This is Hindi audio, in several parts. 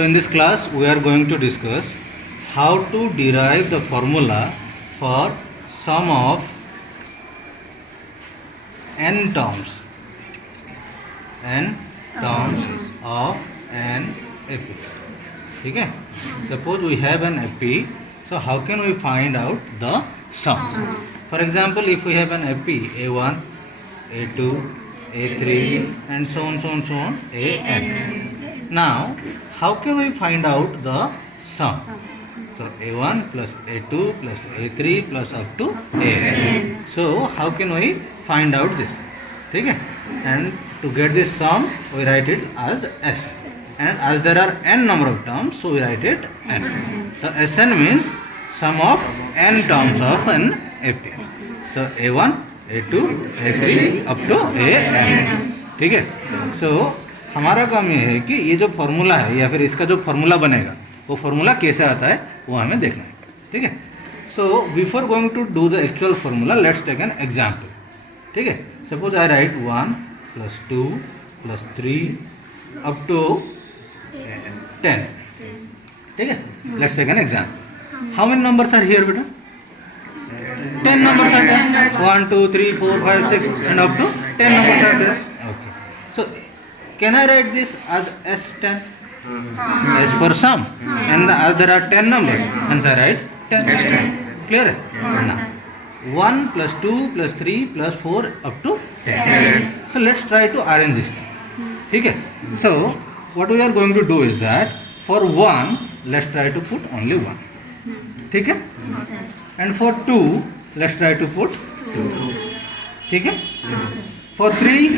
So in this class we are going to discuss how to derive the formula for sum of n terms of an AP. ठीक है? Suppose we have an AP, so how can we find out the sum? For example, if we have an AP A1, A2, A3 and so on, AN. Now, how can we find out the sum? So A1 plus A2 plus A3 plus up to AN. So how can we find out this? ठीक है? And to get this sum, we write it as S. And as there are n number of terms, so we write it n. So Sn means sum of n terms of an AP. So A1, A2, A3 up to AN. ठीक है? So हमारा काम ये है कि ये जो फॉर्मूला है या फिर इसका जो फॉर्मूला बनेगा वो फॉर्मूला कैसे आता है वो हमें देखना है. ठीक है? So before going to do the actual formula, let's take an example. ठीक है? Suppose I write 1 + 2 + 3 up to 10. ठीक है? Let's take an example. How many numbers are here बेटा? 10 numbers are there. 1, 2, 3, 4, 5, 6 and up to 10 numbers are there. Okay. So can I write this as S10? S for sum. And as there are 10 numbers, hence I write 10. Clear? Now 1 + 2 + 3 + 4 up to 10. So let's try to arrange this thing. ठीक है? So what we are going to do is that for 1 let's try to put only 1. ठीक है? And for 2 let's try to put 2. ठीक है? For 3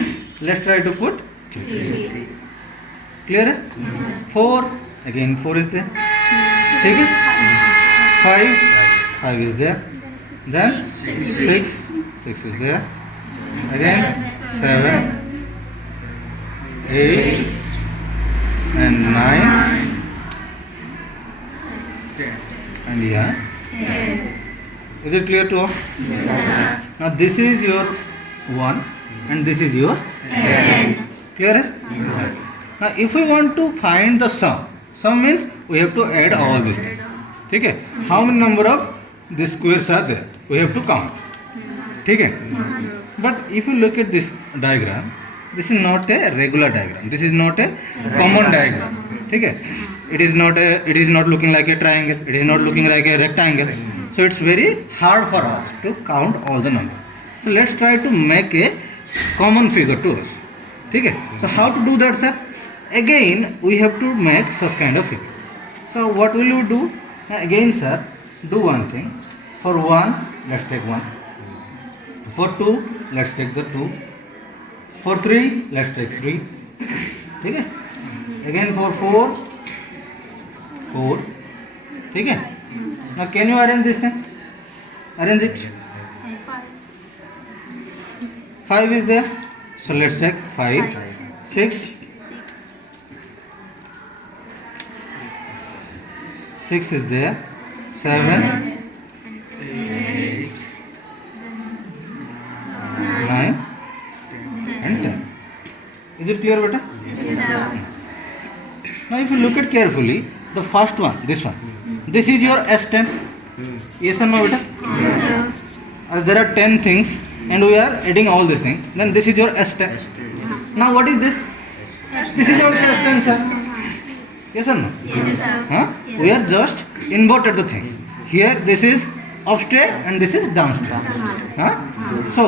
let's try to put 3. Clear है? 4 again 4 is there. ठीक है? 5 is there. Then 6 is there. Again 7, 8 and 9 and yeah. Is it clear to all? Yes, sir. Now this is your 1 and this is your 10. Clear है? Yes, sir. Now if we want to find the sum means we have to add all these things. ठीक है? How many number of these squares are there? We have to count. ठीक है? But if you look at this diagram, this is not a regular diagram. This is not a common diagram. ठीक है? It is not looking like a triangle. It is not looking like a rectangle. So it's very hard for us to count all the numbers. So let's try to make a common figure to us. ठीक है? So how to do that, sir? Again we have to make such kind of figure. So what will you do? Again, sir, do one thing. For 1 let's take 1. For 2 let's take the 2. For 3 let's take 3. ठीक है? Again for 4. ठीक है? Now can you arrange this thing? Arrange it. 5 is there. So let's take 5. 6 is there. 7, 8, 9 and 10. Is it clear, beta? Yes, sir. Now if you look at carefully, the first one, this one, this is your S10. Yes or no, beta? Yes, sir. As there are 10 things and we are adding all these things, then this is your S10. Now what is this? This is also S10, sir. Yes or no? Yes, sir. Huh? We are just inverted the things. Here this is upstairs and this is downstairs. Huh? So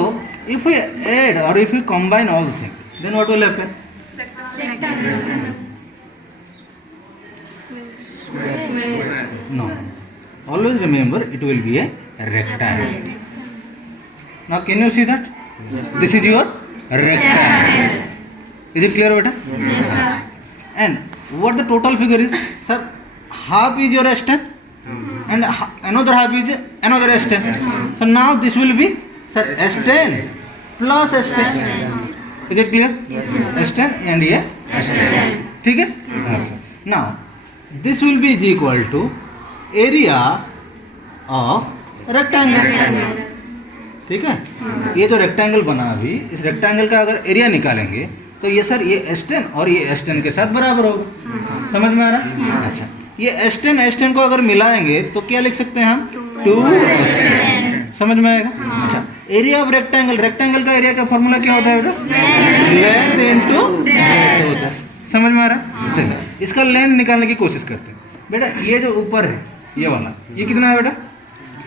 if we add or if we combine all the things, then what will happen? No. Always remember it will be a rectangle. Now can you see that? This is your rectangle. Is it clear, beta? Yes, sir. And what the total figure is? Sir, half is your S10 and another half is another S10. So now this will be, sir, S10 plus S10. Is it clear? Yes, sir. S10 and ये S10. ठीक है? Now this will be is equal to area of rectangle. ठीक है? ये जो रेक्टेंगल बना अभी, इस रेक्टेंगल का अगर एरिया निकालेंगे तो तो ये सर ये S10 और ये S10 के साथ बराबर होगा। समझ में आ रहा है? अच्छा, ये S10 को अगर मिलाएंगे तो क्या लिख सकते हैं हम? 2S10। समझ में आएगा? अच्छा, एरिया ऑफ रेक्टेंगल का एरिया का फॉर्मूला क्या होता है बेटा? लेंथ इनटू ब्रेड्थ होता है। समझ में आ रहा है? अच्छा, इसका लेंथ निकालने की कोशिश करते हैं। बेटा ये जो ऊपर है ये वाला, ये कितना है बेटा?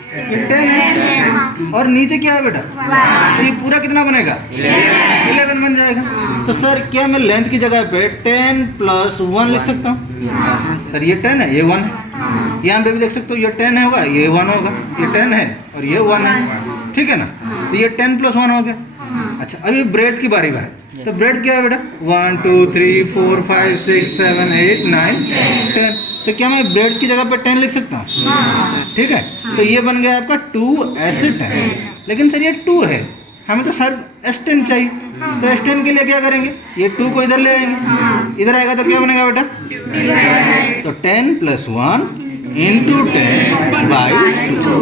ये 10 है। और नीचे क्या है बेटा? तो ये पूरा कितना बनेगा? 11 बन जाएगा। तो सर क्या मैं लेंथ की जगह पे 10 + 1 लिख सकता हूँ? सर ये 10 है, ये 1 है। यहाँ पे भी देख सकते हो, ये 10 होगा, ये 1 होगा। ये 10 है और ये 1 है, ठीक है ना? तो ये 10 + 1 हो गया। अच्छा, अभी ब्रेड की बारी है। तो ब्रेड क्या है बेटा? 1 2 3 4 5 6 7 8 9 10। तो क्या मैं ब्रेड की जगह पे 10 लिख सकता हूँ? ठीक है, तो ये बन गया आपका 2S10। लेकिन सर ये 2 है, हमें तो सर S10 चाहिए। तो S10 के लिए क्या करेंगे? ये 2 को इधर ले आएंगे, इधर आएगा तो क्या बनेगा बेटा? तो 10 + 1 × 10/2।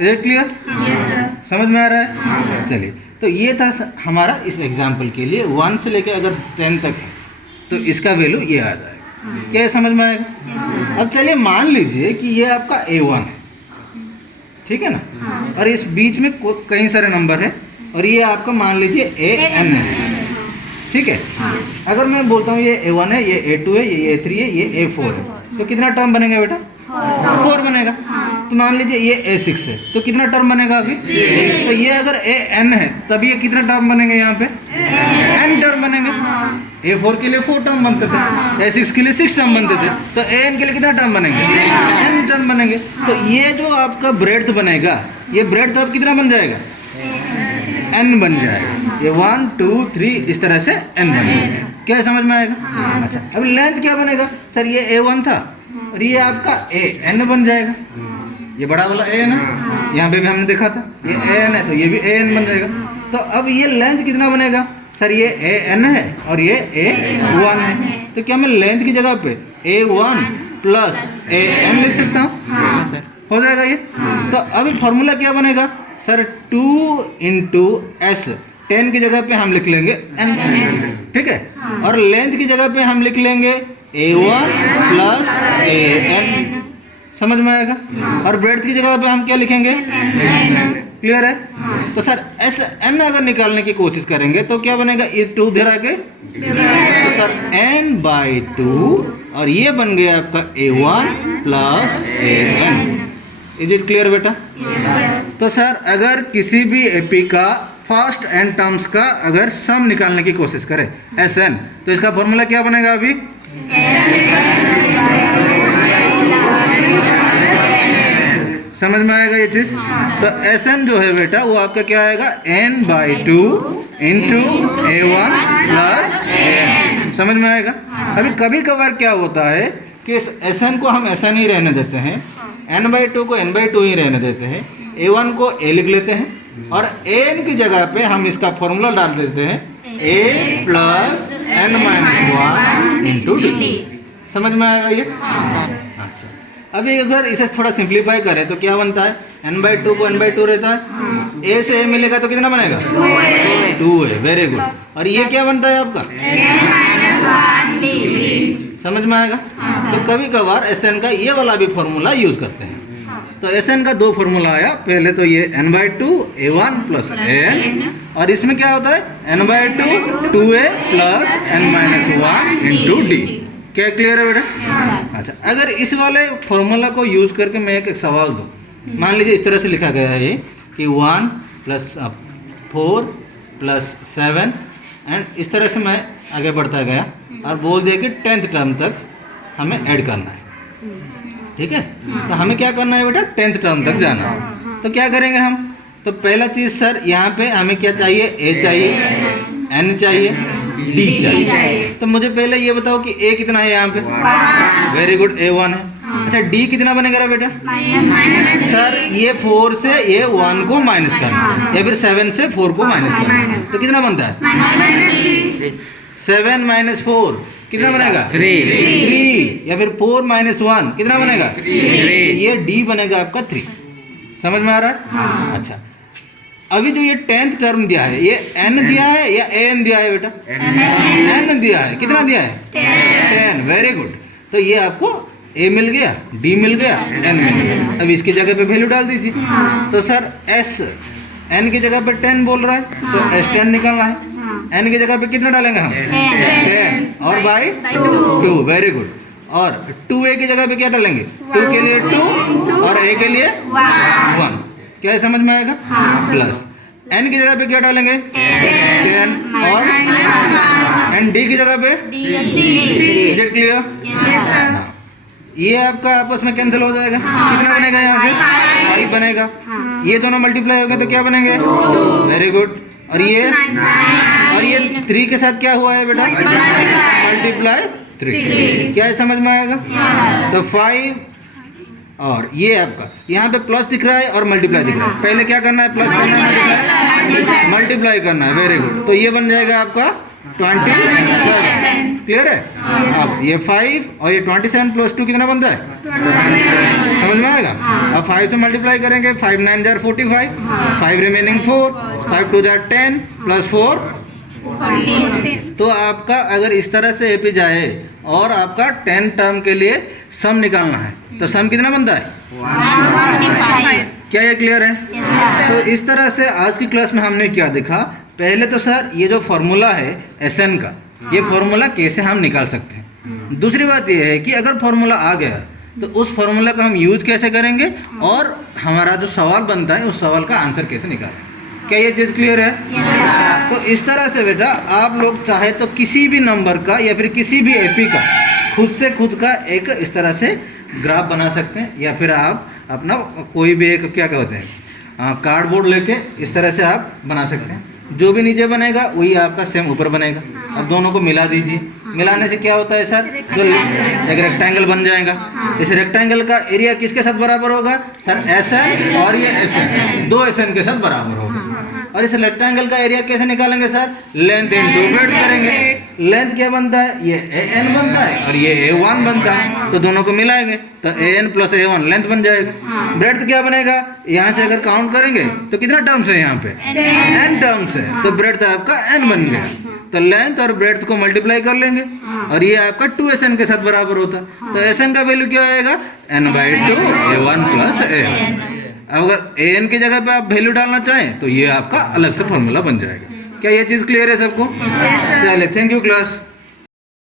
Is it clear? समझ में आ रहा है? चलिए, तो ये था हमारा इस एग्जाम्पल के लिए 1 से लेकर अगर 10 तक है तो इसका वैल्यू ये आ जाएगा। क्या समझ में आएगा? अब चलिए मान लीजिए कि ये आपका A1 है, ठीक है ना? और इस बीच में कई सारे नंबर है और ये आपका मान लीजिए AN है, ठीक है? अगर मैं बोलता हूँ ये A1 है, ये A2 है, ये A3 है, ये A4 है, तो कितना टर्म बनेगा बेटा? 4 बनेगा। तो मान लीजिए ये A6 है, तो कितना टर्म बनेगा अभी? तो ये अगर AN है तब ये कितना टर्म बनेंगे? यहाँ पे N टर्म बनेंगे। A4 के लिए 4 टर्म बनते थे, A6 के लिए 6 टर्म बनते थे, तो AN के लिए कितना टर्म बनेंगे? N टर्म बनेंगे। तो ये जो आपका ब्रेड्थ बनेगा, ये ब्रेड्थ अब कितना बन जाएगा? N बन जाएगा। ये 1 2 3 इस तरह से N बनेगा। क्या समझ में आएगा? अच्छा, अब लेंथ क्या बनेगा? सर ये A1 था और ये आपका AN बन जाएगा। ये बड़ा वाला AN है, यहाँ पे भी हमने देखा था ये AN है, तो ये भी AN बन जाएगा। तो अब ये लेंथ कितना बनेगा? सर ये AN है और ये A1 है, तो क्या मैं लेंथ की जगह पे A1 + AN लिख सकता हूँ? हाँ सर, हो जाएगा ये। तो अभी फॉर्मूला क्या बनेगा? सर 2 × S, 10 की जगह पे हम लिख लेंगे N, ठीक है? और लेंथ की जगह पे हम लिख लेंगे A1 + AN। समझ में आएगा? और ब्रेड्थ की जगह पे हम क्या लिखेंगे? क्लियर है? तो सर SN अगर निकालने की कोशिश करेंगे तो क्या बनेगा? ये 2 इधर आके, तो सर N/2 और ये बन गया आपका A1 + AN। Is it clear बेटा? तो सर अगर किसी भी एपी का फर्स्ट एन टर्म्स का अगर सम निकालने की कोशिश करें SN, तो इसका फॉर्मूला क्या बनेगा अभी? समझ में आएगा ये चीज? तो SN जो है बेटा वो आपका क्या आएगा? N/2 × A1 + AN। समझ में आएगा? अभी कभी कभार क्या होता है कि इस SN को हम SN ही रहने देते हैं, N/2 को N/2 ही रहने देते हैं, A1 को A लिख लेते हैं और AN की जगह पे हम इसका फॉर्मूला डाल देते हैं A + N - 1 × D। समझ में आएगा ये? अच्छा, अभी अगर इसे थोड़ा सिंप्लीफाई करें तो क्या बनता है? N/2 को N/2 रहता है, A से A मिलेगा तो कितना बनेगा? 2 है। Very good. और ये क्या बनता है आपका? समझ में आएगा? तो कभी कभार SN का ये वाला भी फॉर्मूला यूज करते हैं। तो SN का 2 फॉर्मूला आया, पहले तो ये N/2 A1 + AN, और इसमें क्या होता है? N/2 2A + N - 1 × D। क्या क्लियर है बेटा? अच्छा, अगर इस वाले फॉर्मूला को यूज करके मैं एक सवाल दूं, मान लीजिए इस तरह से लिखा गया है ये कि 1 + 4 + 7 एंड इस तरह से मैं आगे बढ़ता गया और बोल दिया कि 10th टर्म तक हमें ऐड करना है, ठीक है? तो हमें क्या करना है बेटा? 10th टर्म तक जाना है। तो क्या करेंगे हम? तो पहला चीज सर यहाँ पे हमें क्या चाहिए? A चाहिए, N चाहिए, D चाहिए। तो मुझे पहले ये बताओ कि A कितना है यहाँ पे? वेरी गुड, A1 है। अच्छा, D कितना बनेगा बेटा? सर ये 4 से ये 1 को माइनस करना या फिर 7 से 4 को माइनस करना, तो कितना बनता है? 7 - 4 कितना बनेगा? 3 या फिर 4 - 1 कितना बनेगा? 3। ये D बनेगा आपका 3। समझ में आ रहा है? अच्छा, अभी जो ये 10th टर्म दिया है, ये n दिया है या an दिया है बेटा? n दिया है। कितना दिया है? 10। Very good. तो ये आपको a मिल गया, d मिल गया, n मिल गया। अब इसकी जगह पे वैल्यू डाल दीजिए। तो सर s n की जगह पे 10 बोल रहा है, तो s10 निकालना है। n की जगह पे कितना डालेंगे हम? 10 और बाई 2। Very good. और 2a की जगह पे क्या डालेंगे? 2 के लिए 2 और a के लिए 1। क्या है, समझ में आएगा? प्लस n की जगह पे क्या डालेंगे? 10 और एंड d की जगह पे? Is it clear? ये आपका आपस में कैंसिल हो जाएगा। कितना बनेगा यहाँ से? 5 बनेगा। ये दोनों मल्टीप्लाई हो गए तो क्या बनेंगे? Very good. और ये 3 के साथ क्या हुआ है बेटा? मल्टीप्लाई 3। क्या है, समझ में आएगा? तो 5 और ये आपका यहाँ पे प्लस दिख रहा है और मल्टीप्लाई दिख रहा है। पहले क्या करना है? प्लस करना है, मल्टीप्लाई करना है। Very good. तो ये बन जाएगा आपका 27। क्लियर है? अब ये 5 और ये 27 प्लस 2 कितना बनता है? समझ में आएगा? अब 5 से मल्टीप्लाई करेंगे। 5 9 जार 45, 5 रिमेनिंग 4, 5 2 जार 10 प्लस 4। तो आपका अगर इस तरह से एपी जाए और आपका 10 टर्म के लिए सम निकालना है, तो सम कितना बनता है? 125। क्या ये क्लियर है? तो इस तरह से आज की क्लास में हमने क्या देखा? पहले तो सर ये जो फॉर्मूला है SN का, ये फॉर्मूला कैसे हम निकाल सकते हैं। दूसरी बात ये है कि अगर फॉर्मूला आ गया तो उस फॉर्मूला का हम यूज कैसे करेंगे और हमारा जो सवाल बनता है उस सवाल का आंसर कैसे निकालें। क्या ये चीज़ क्लियर है? तो इस तरह से बेटा आप लोग चाहे तो किसी भी नंबर का या फिर किसी भी एपी का खुद का एक इस तरह से ग्राफ बना सकते हैं, या फिर आप अपना कोई भी एक क्या कहते हैं कार्डबोर्ड लेके इस तरह से आप बना सकते हैं। जो भी नीचे बनेगा वही आपका सेम ऊपर बनेगा। अब दोनों को मिला दीजिए। मिलाने से क्या होता है सर? जो एक रेक्टेंगल बन जाएगा। इस रेक्टेंगल का एरिया किसके साथ बराबर होगा सर? SN और ये SN, 2 SN के साथ बराबर होगा। और इस रेक्टेंगल का एरिया कैसे निकालेंगे सर? लेंथ इनटू ब्रेड्थ करेंगे। लेंथ क्या बनता है? ये AN बनता है और ये A1 बनता है। तो दोनों को मिलाएंगे तो AN प्लस A1 लेंथ बन जाएगा। ब्रेड्थ क्या बनेगा? यहाँ से अगर काउंट करेंगे तो कितना टर्म्स है यहाँ पे? N टर्म्स है। तो ब्रेड्थ आपका N बन गया। तो लेंथ और ब्रेड्थ को मल्टीप्लाई कर लेंगे और ये आपका 2SN के साथ बराबर होता है। तो SN का वैल्यू क्या आएगा? N/2 A1 plus A1। अगर an की जगह पे आप वैल्यू डालना चाहें तो ये आपका अलग से फॉर्मूला बन जाएगा। क्या ये चीज़ क्लियर है सबको? चलिए, थैंक यू क्लास।